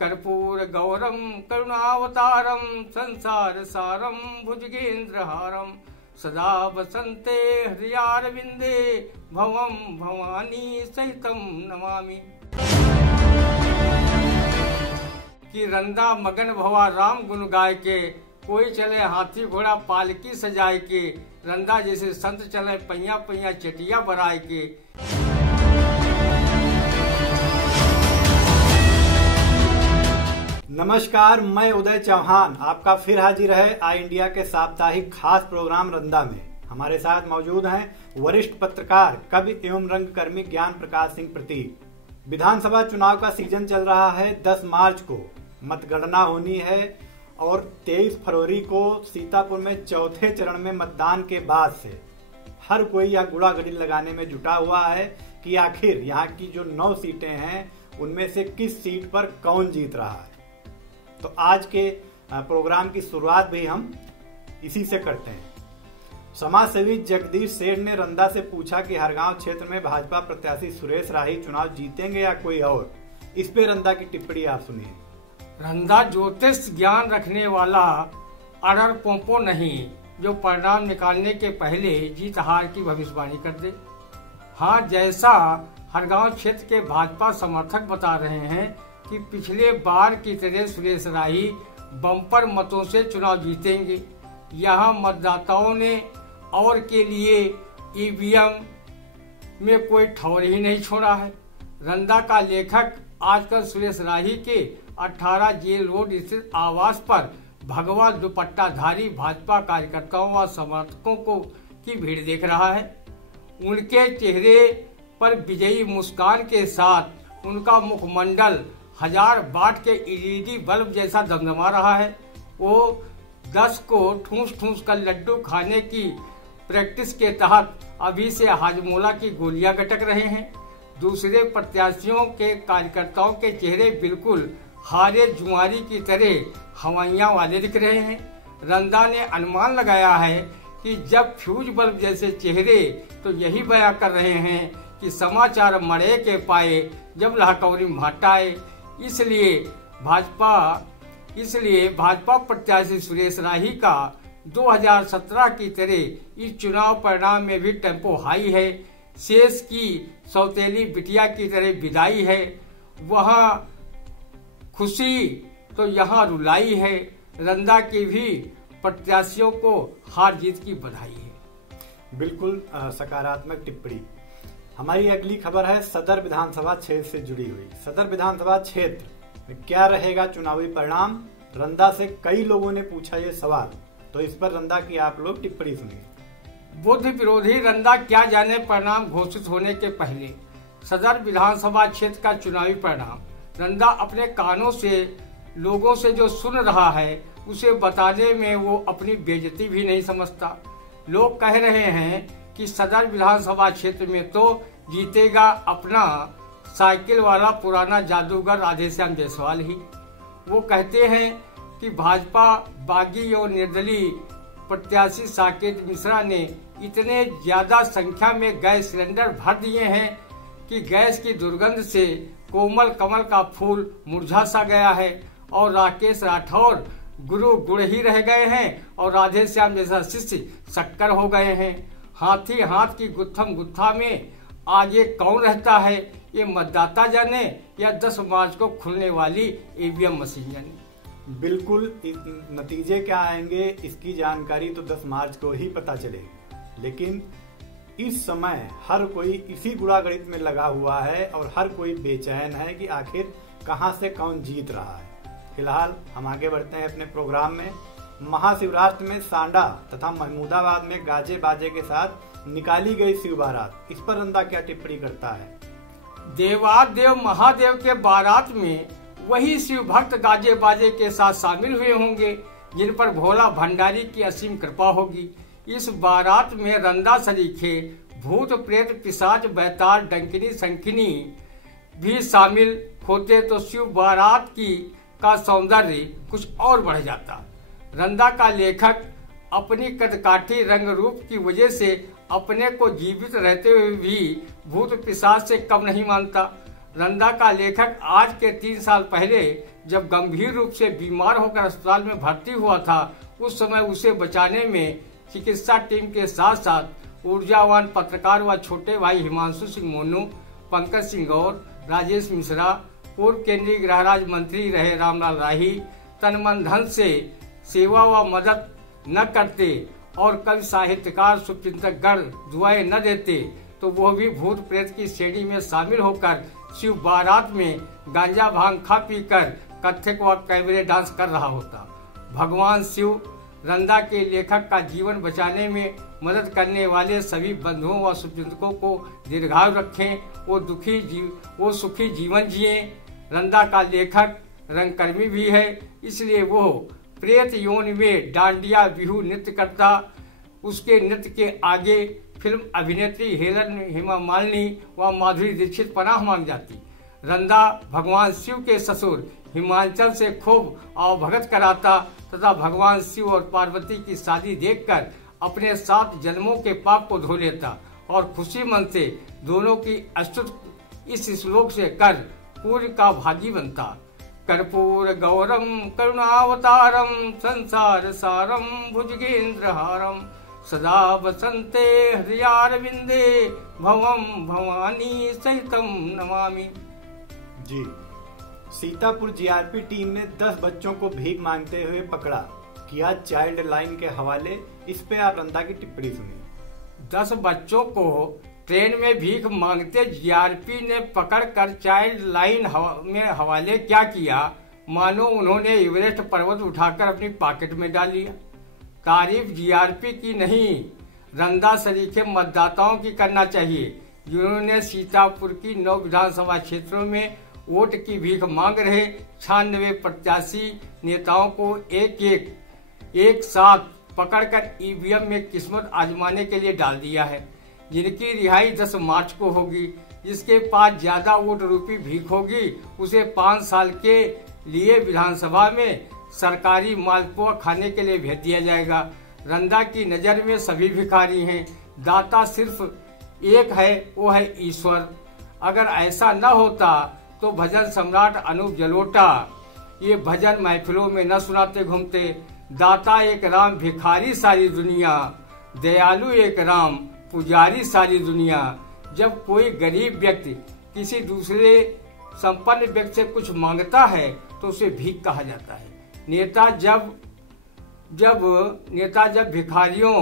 कर्पूर गौरम करुणावतारम संसार सारम भुजगेंद्रहारम सदा वसंते हृदयारविंदे भवम भवानी सहितम नमामि। कि रंदा मगन भवा राम गुण गाय के, कोई चले हाथी घोड़ा पालकी सजाए के, रंदा जैसे संत चले पैया पैया चटिया बराए के। नमस्कार, मैं उदय चौहान आपका फिर हाजिर है आई इंडिया के साप्ताहिक खास प्रोग्राम रंदा में। हमारे साथ मौजूद हैं वरिष्ठ पत्रकार कवि एवं रंगकर्मी ज्ञान प्रकाश सिंह प्रतीक। विधानसभा चुनाव का सीजन चल रहा है। 10 मार्च को मतगणना होनी है और 23 फरवरी को सीतापुर में चौथे चरण में मतदान के बाद से हर कोई यह गुड़ागुड़ी लगाने में जुटा हुआ है कि आखिर यहाँ की जो 9 सीटें हैं उनमें से किस सीट पर कौन जीत रहा है। तो आज के प्रोग्राम की शुरुआत भी हम इसी से करते हैं। समाज सेवी जगदीश सेठ ने रंदा से पूछा कि हरगांव क्षेत्र में भाजपा प्रत्याशी सुरेश राही चुनाव जीतेंगे या कोई और। इस पे रंदा की टिप्पणी आप सुनिए। रंदा ज्योतिष ज्ञान रखने वाला अड़र पोंपो नहीं, जो परिणाम निकालने के पहले जीत हार की भविष्यवाणी कर दे। हाँ, जैसा हरगांव क्षेत्र के भाजपा समर्थक बता रहे हैं कि पिछले बार की तरह सुरेश राही बम्पर मतों से चुनाव जीतेंगे। यहाँ मतदाताओं ने और के लिए ईवीएम में कोई ठौर ही नहीं छोड़ा है। रंदा का लेखक आजकल सुरेश राही के 18 जेल रोड स्थित आवास पर भगवा दुपट्टाधारी भाजपा कार्यकर्ताओं व समर्थकों को की भीड़ देख रहा है। उनके चेहरे पर विजयी मुस्कान के साथ उनका मुखमंडल 1000 वाट के एलईडी बल्ब जैसा दमदमा रहा है। वो 10 को ठूस ठूस कर लड्डू खाने की प्रैक्टिस के तहत अभी से हाजमोला की गोलियां गटक रहे हैं। दूसरे प्रत्याशियों के कार्यकर्ताओं के चेहरे बिल्कुल हारे जुआरी की तरह हवाइयां वाले दिख रहे हैं। रंदा ने अनुमान लगाया है कि जब फ्यूज बल्ब जैसे चेहरे तो यही बयां कर रहे हैं कि समाचार मरे के पाए जब लहकौरी भाटाए। इसलिए भाजपा प्रत्याशी सुरेश राही का 2017 की तरह इस चुनाव परिणाम में भी टेम्पो हाई है। शेष की सौतेली बिटिया की तरह विदाई है। वहाँ खुशी तो यहाँ रुलाई है। रंदा की भी प्रत्याशियों को हार जीत की बधाई है। बिल्कुल सकारात्मक टिप्पणी। हमारी अगली खबर है सदर विधानसभा क्षेत्र से जुड़ी हुई। सदर विधानसभा क्षेत्र में क्या रहेगा चुनावी परिणाम, रंदा से कई लोगों ने पूछा ये सवाल। तो इस पर रंदा की आप लोग टिप्पणी सुनिए। बुद्ध विरोधी रंदा क्या जाने परिणाम घोषित होने के पहले सदर विधानसभा क्षेत्र का चुनावी परिणाम। रंदा अपने कानों से लोगों से जो सुन रहा है उसे बताने में वो अपनी बेइज्जती भी नहीं समझता। लोग कह रहे हैं कि सदर विधानसभा क्षेत्र में तो जीतेगा अपना साइकिल वाला पुराना जादूगर राधेश्याम जायसवाल ही। वो कहते हैं कि भाजपा बागी और निर्दलीय प्रत्याशी साकेत मिश्रा ने इतने ज्यादा संख्या में गैस सिलेंडर भर दिए हैं कि गैस की दुर्गंध से कोमल कमल का फूल मुरझा सा गया है और राकेश राठौर गुरु गुड़ ही रह गए हैं और राधेश्याम जैसा शिष्य शक्कर हो गए हैं। हाथी हाथ की गुत्थम गुत्था में आगे कौन रहता है, ये मतदाता जाने या 10 मार्च को खुलने वाली ईवीएम मशीन जाने। बिल्कुल, नतीजे क्या आएंगे इसकी जानकारी तो 10 मार्च को ही पता चलेगी। लेकिन इस समय हर कोई इसी गुड़ागणित में लगा हुआ है और हर कोई बेचैन है कि आखिर कहां से कौन जीत रहा है। फिलहाल हम आगे बढ़ते हैं अपने प्रोग्राम में। महाशिवरात्रि में सांडा तथा महमूदाबाद में गाजे बाजे के साथ निकाली गई शिव बारात। इस पर रंदा क्या टिप्पणी करता है। देवादेव महादेव के बारात में वही शिव भक्त गाजे बाजे के साथ शामिल हुए होंगे जिन पर भोला भंडारी की असीम कृपा होगी। इस बारात में रंदा सरीखे भूत प्रेत पिशाच बैताल डंकिनी शंखिनी भी शामिल होते तो शिव बारात का सौंदर्य कुछ और बढ़ जाता। रंदा का लेखक अपनी कदकाठी रंग रूप की वजह से अपने को जीवित रहते हुए भी भूत पिशाच से कम नहीं मानता। रंदा का लेखक आज के 3 साल पहले जब गंभीर रूप से बीमार होकर अस्पताल में भर्ती हुआ था, उस समय उसे बचाने में चिकित्सा टीम के साथ साथ ऊर्जावान पत्रकार व छोटे भाई हिमांशु सिंह मोनू, पंकज सिंह गौर, राजेश मिश्रा, पूर्व केंद्रीय गृह राज्य मंत्री रहे रामलाल राही तन मन धन से सेवा व मदद न करते और कवि साहित्यकार शुभचिंतक गण दुआएं न देते तो वो भी भूत प्रेत की श्रेणी में शामिल होकर शिव बारात में गांजा भांग खा पी कर कथक व कैबरे डांस कर रहा होता। भगवान शिव रंदा के लेखक का जीवन बचाने में मदद करने वाले सभी बंधुओं व शुभचिंतकों को दीर्घायु रखें, वो सुखी जीवन जिए। रंदा का लेखक रंगकर्मी भी है, इसलिए वो प्रेत योनि में डांडिया बिहू नृत्य करता। उसके नृत्य के आगे फिल्म अभिनेत्री हेमा मालिनी व माधुरी दीक्षित पनाह मांग जाती। रंदा भगवान शिव के ससुर हिमाचल से खूब अवभगत कराता तथा भगवान शिव और पार्वती की शादी देखकर अपने 7 जन्मों के पाप को धो लेता और खुशी मन से दोनों की स्तुति इस श्लोक से कर पूर्व का भागी बनता। कर्पूर गौरम करुणावतारम संसार सारम भुजगेंद्रहारम सदा वसंते हृदयारविंदे भवम भवानी सहितम नमामि। जी, सीतापुर जीआरपी टीम ने 10 बच्चों को भीख मांगते हुए पकड़ा, किया चाइल्ड लाइन के हवाले। इस पे आप रंदा की टिप्पणी सुनिए। 10 बच्चों को ट्रेन में भीख मांगते जीआरपी ने पकड़कर चाइल्ड लाइन में हवाले क्या किया, मानो उन्होंने एवरेस्ट पर्वत उठाकर अपनी पॉकेट में डाल लिया। तारीफ जीआरपी की नहीं, रंदा सरीखे मतदाताओं की करना चाहिए, जिन्होंने सीतापुर की 9 विधानसभा क्षेत्रों में वोट की भीख मांग रहे 96 प्रत्याशी नेताओं को एक साथ पकड़कर ईवीएम में किस्मत आजमाने के लिए डाल दिया है, जिनकी रिहाई 10 मार्च को होगी। जिसके पास ज्यादा वोट रूपी भीख होगी उसे 5 साल के लिए विधानसभा में सरकारी मालपुआ खाने के लिए भेज दिया जाएगा। रंदा की नजर में सभी भिखारी हैं, दाता सिर्फ एक है, वो है ईश्वर। अगर ऐसा न होता तो भजन सम्राट अनूप जलोटा ये भजन महफिलों में न सुनाते घूमते। दाता एक राम भिखारी सारी दुनिया, दयालु एक राम पुजारी सारी दुनिया। जब कोई गरीब व्यक्ति किसी दूसरे संपन्न व्यक्ति से कुछ मांगता है तो उसे भीख कहा जाता है। नेता जब भिखारियों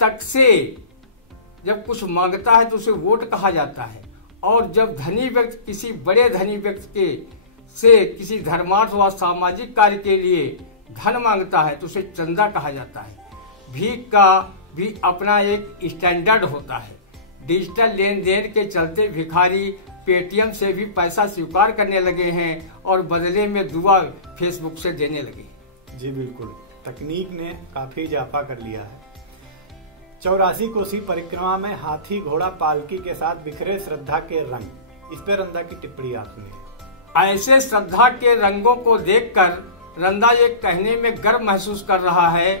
तक से जब कुछ मांगता है तो उसे वोट कहा जाता है, और जब धनी व्यक्ति किसी बड़े धनी व्यक्ति से किसी धर्मार्थ व सामाजिक कार्य के लिए धन मांगता है तो उसे चंदा कहा जाता है। भीख का भी अपना एक स्टैंडर्ड होता है। डिजिटल लेन देन के चलते भिखारी पेटीएम से भी पैसा स्वीकार करने लगे हैं और बदले में दुआ फेसबुक से देने लगे। जी बिल्कुल, तकनीक ने काफी इजाफा कर लिया है। 84 कोसी परिक्रमा में हाथी घोड़ा पालकी के साथ बिखरे श्रद्धा के रंग। इस पर रंदा की टिप्पणी आप सुनिए। ऐसे श्रद्धा के रंगों को देखकर रंदा ये कहने में गर्व महसूस कर रहा है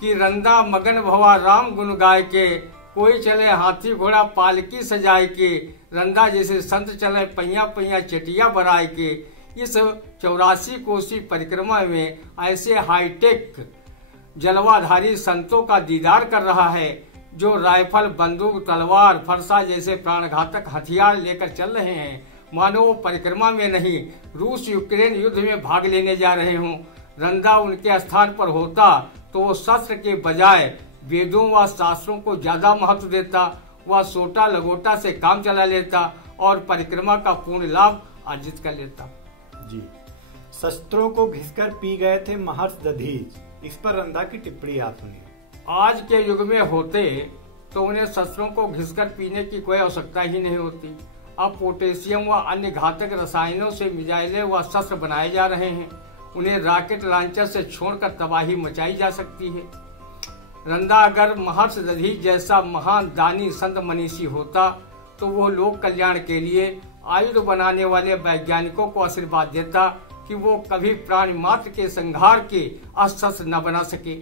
कि रंदा मगन भवा राम गुण गाय के, कोई चले हाथी घोड़ा पालकी सजाए के, रंदा जैसे संत चले पैया पैया चटिया बराए के। इस 84 कोसी परिक्रमा में ऐसे हाईटेक जलवाधारी संतों का दीदार कर रहा है जो राइफल, बंदूक, तलवार, फरसा जैसे प्राणघातक हथियार लेकर चल रहे हैं, मानो वो परिक्रमा में नहीं रूस यूक्रेन युद्ध में भाग लेने जा रहे हों। रंदा उनके स्थान पर होता तो वो शस्त्र के बजाय वेदों व शास्त्रों को ज्यादा महत्व देता, वह सोटा लगोटा से काम चला लेता और परिक्रमा का पूर्ण लाभ अर्जित कर लेता। जी, शस्त्रों को घिसकर पी गए थे महर्षि दधीच। इस पर रंदा की टिप्पणी आप सुनिए। आज के युग में होते तो उन्हें शस्त्रों को घिसकर पीने की कोई आवश्यकता ही नहीं होती। अब पोटेशियम व अन्य घातक रसायनों से मिसाइलें व शस्त्र बनाए जा रहे हैं, उन्हें रॉकेट लॉन्चर से छोड़कर तबाही मचाई जा सकती है। रंदा अगर महर्षि दधीच जैसा महान दानी संत मनीषी होता तो वो लोक कल्याण के लिए आयुध बनाने वाले वैज्ञानिकों को आशीर्वाद देता कि वो कभी प्राणी मात्र के संहार के अस्त्र न बना सके।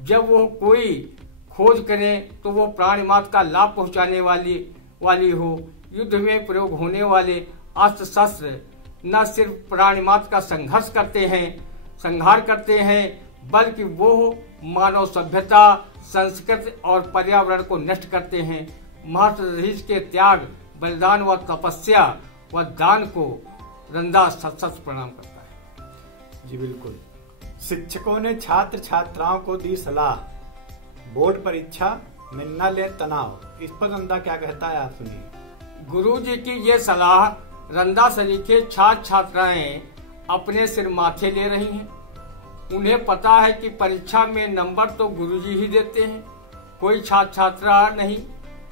जब वो कोई खोज करें तो वो प्राणी मात्र का लाभ पहुंचाने वाली हो। युद्ध में प्रयोग होने वाले अस्त्र शस्त्र न सिर्फ प्राणिमात्र का संहार करते हैं, बल्कि वो मानव सभ्यता, संस्कृति और पर्यावरण को नष्ट करते हैं। महर्षि दधीच के त्याग, बलिदान व तपस्या व दान को रंदा सत प्रणाम करता है। जी बिल्कुल। शिक्षकों ने छात्र छात्राओं को दी सलाह, बोर्ड परीक्षा में न ले तनाव। इस पर रंदा क्या कहता है, आप सुनिए। गुरु जी की ये सलाह रंदा सलीके छात्र छात्राएं अपने सिर माथे ले रही हैं। उन्हें पता है कि परीक्षा में नंबर तो गुरुजी ही देते हैं, कोई छात्र छात्रा नहीं।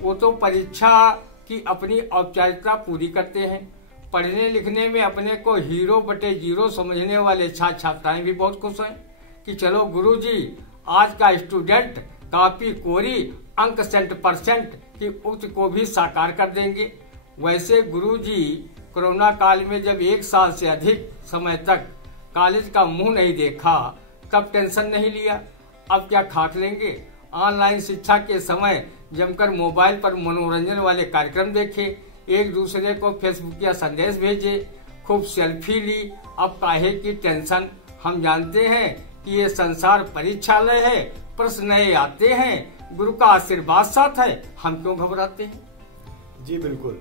वो तो परीक्षा की अपनी औपचारिकता पूरी करते हैं। पढ़ने लिखने में अपने को हीरो बटे जीरो समझने वाले छात्र छात्राएं भी बहुत खुश हैं कि चलो गुरुजी, आज का स्टूडेंट कॉपी कोरी अंक 100% की उक्त को भी साकार कर देंगे। वैसे गुरुजी कोरोना काल में जब 1 साल से अधिक समय तक कॉलेज का मुंह नहीं देखा, तब टेंशन नहीं लिया। अब क्या खाट लेंगे? ऑनलाइन शिक्षा के समय जमकर मोबाइल पर मनोरंजन वाले कार्यक्रम देखे, एक दूसरे को फेसबुक या संदेश भेजे, खूब सेल्फी ली। अब काहे की टेंशन? हम जानते हैं कि ये संसार परीक्षालय है, प्रश्न नए आते हैं, गुरु का आशीर्वाद साथ है, हम क्यों घबराते हैं? जी बिल्कुल।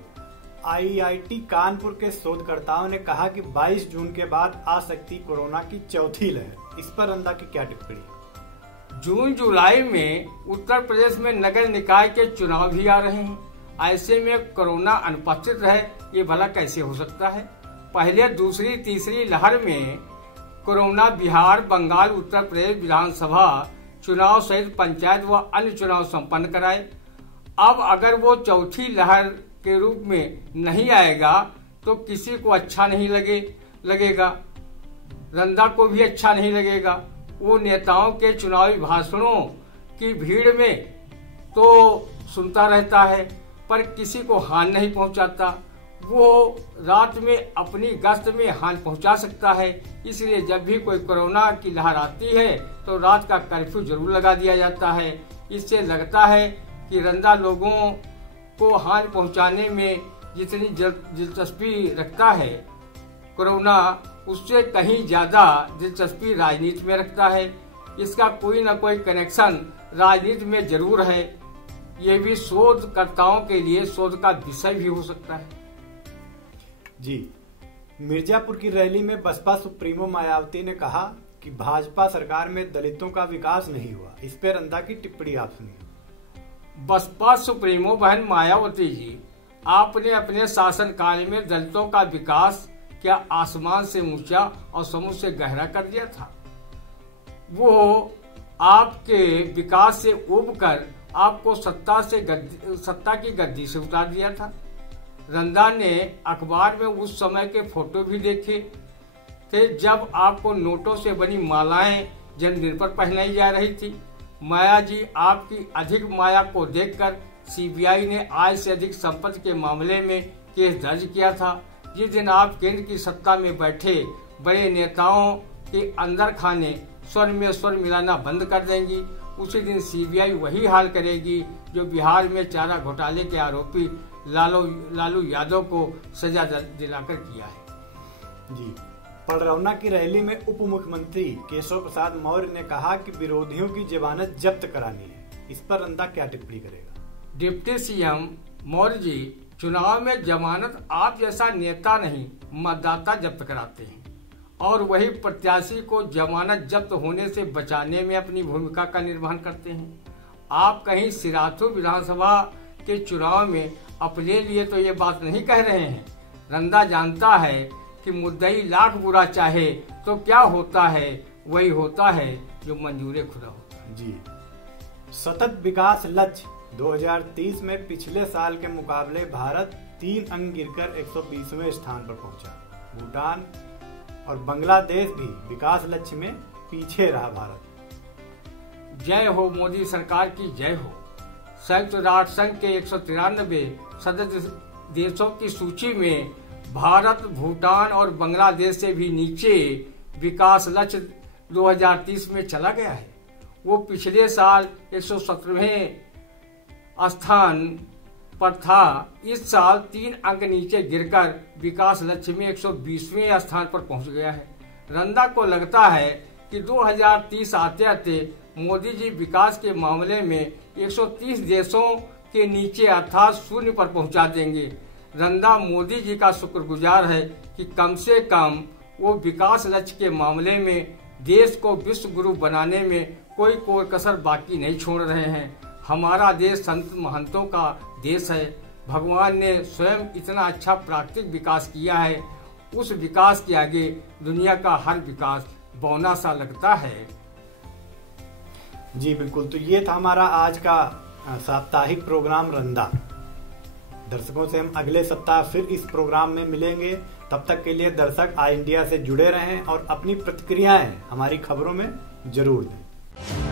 IIT कानपुर के शोधकर्ताओं ने कहा कि 22 जून के बाद आ सकती कोरोना की चौथी लहर। इस पर रंदा की क्या टिप्पणी? जून जुलाई में उत्तर प्रदेश में नगर निकाय के चुनाव भी आ रहे हैं। ऐसे में कोरोना अनुपस्थित रहे, ये भला कैसे हो सकता है? पहले दूसरी तीसरी लहर में कोरोना बिहार, बंगाल, उत्तर प्रदेश विधानसभा चुनाव सहित पंचायत व अन्य चुनाव संपन्न कराए। अब अगर वो चौथी लहर के रूप में नहीं आएगा तो किसी को अच्छा नहीं लगेगा, रंदा को भी अच्छा नहीं लगेगा। वो नेताओं के चुनावी भाषणों की भीड़ में तो सुनता रहता है, पर किसी को हानि नहीं पहुंचाता। वो रात में अपनी गश्त में हानि पहुंचा सकता है। इसलिए जब भी कोई कोरोना की लहर आती है तो रात का कर्फ्यू जरूर लगा दिया जाता है। इससे लगता है कि रंदा लोगों को हानि पहुंचाने में जितनी दिलचस्पी रखता है कोरोना, उससे कहीं ज्यादा दिलचस्पी राजनीति में रखता है। इसका कोई न कोई कनेक्शन राजनीति में जरूर है। ये भी शोधकर्ताओं के लिए शोध का विषय भी हो सकता है। जी, मिर्जापुर की रैली में बसपा सुप्रीमो मायावती ने कहा कि भाजपा सरकार में दलितों का विकास नहीं हुआ। इस पर रंदा की टिप्पणी आप सुनिए। बसपा सुप्रीमो बहन मायावती जी, आपने अपने शासनकाल में दलितों का विकास क्या आसमान से ऊंचा और समुद्र से गहरा कर दिया था? वो आपके विकास से उबकर आपको सत्ता की गद्दी से उतार दिया था। रंदा ने अखबार में उस समय के फोटो भी देखे थे जब आपको नोटों से बनी मालाएं जन्मदिन पर पहनाई जा रही थी। माया जी, आपकी अधिक माया को देखकर सीबीआई ने आय से अधिक संपत्ति के मामले में केस दर्ज किया था। जिस दिन आप केंद्र की सत्ता में बैठे बड़े नेताओं के अंदर खाने स्वर में स्वर मिलाना बंद कर देंगी, उसी दिन सीबीआई वही हाल करेगी जो बिहार में चारा घोटाले के आरोपी लालू यादव को सजा दिलाकर किया है। जी, पडरौना की रैली में उप मुख्यमंत्री केशव प्रसाद मौर्य ने कहा कि विरोधियों की जमानत जब्त करानी है। इस पर रंदा क्या टिप्पणी करेगा? डिप्टी सीएम मौर्य जी, चुनाव में जमानत आप जैसा नेता नहीं मतदाता जब्त कराते हैं और वही प्रत्याशी को जमानत जब्त होने से बचाने में अपनी भूमिका का निर्वहन करते हैं। आप कहीं सिराथू विधानसभा के चुनाव में अपने लिए तो ये बात नहीं कह रहे हैं। रंदा जानता है कि मुद्दई लाख बुरा चाहे तो क्या होता है, वही होता है जो मंजूर खुदा होता है। जी, सतत विकास लक्ष्य 2030 में पिछले साल के मुकाबले भारत 3 अंक गिरकर 120वें स्थान पर पहुंचा। भूटान और बांग्लादेश भी विकास लक्ष्य में पीछे रहा। भारत जय हो, मोदी सरकार की जय हो। संयुक्त राष्ट्र संघ के 193 सदस्य देशों की सूची में भारत, भूटान और बांग्लादेश से भी नीचे विकास लक्ष्य 2030 में चला गया है। वो पिछले साल 117वें स्थान पर था, इस साल 3 अंक नीचे गिरकर विकास लक्ष्य में 120वें स्थान पर पहुंच गया है। रंदा को लगता है कि 2030 आते मोदी जी विकास के मामले में 130 देशों के नीचे अर्थात शून्य पर पहुंचा देंगे। रंदा मोदी जी का शुक्रगुजार है कि कम से कम वो विकास लक्ष्य के मामले में देश को विश्व गुरु बनाने में कोई कसर बाकी नहीं छोड़ रहे हैं। हमारा देश संत महंतों का देश है। भगवान ने स्वयं इतना अच्छा प्राकृतिक विकास किया है, उस विकास के आगे दुनिया का हर विकास बौना सा लगता है। जी बिल्कुल, तो ये था हमारा आज का साप्ताहिक प्रोग्राम रंदा। दर्शकों से हम अगले सप्ताह फिर इस प्रोग्राम में मिलेंगे। तब तक के लिए दर्शक आई इंडिया से जुड़े रहें और अपनी प्रतिक्रियाएं हमारी खबरों में जरूर दें।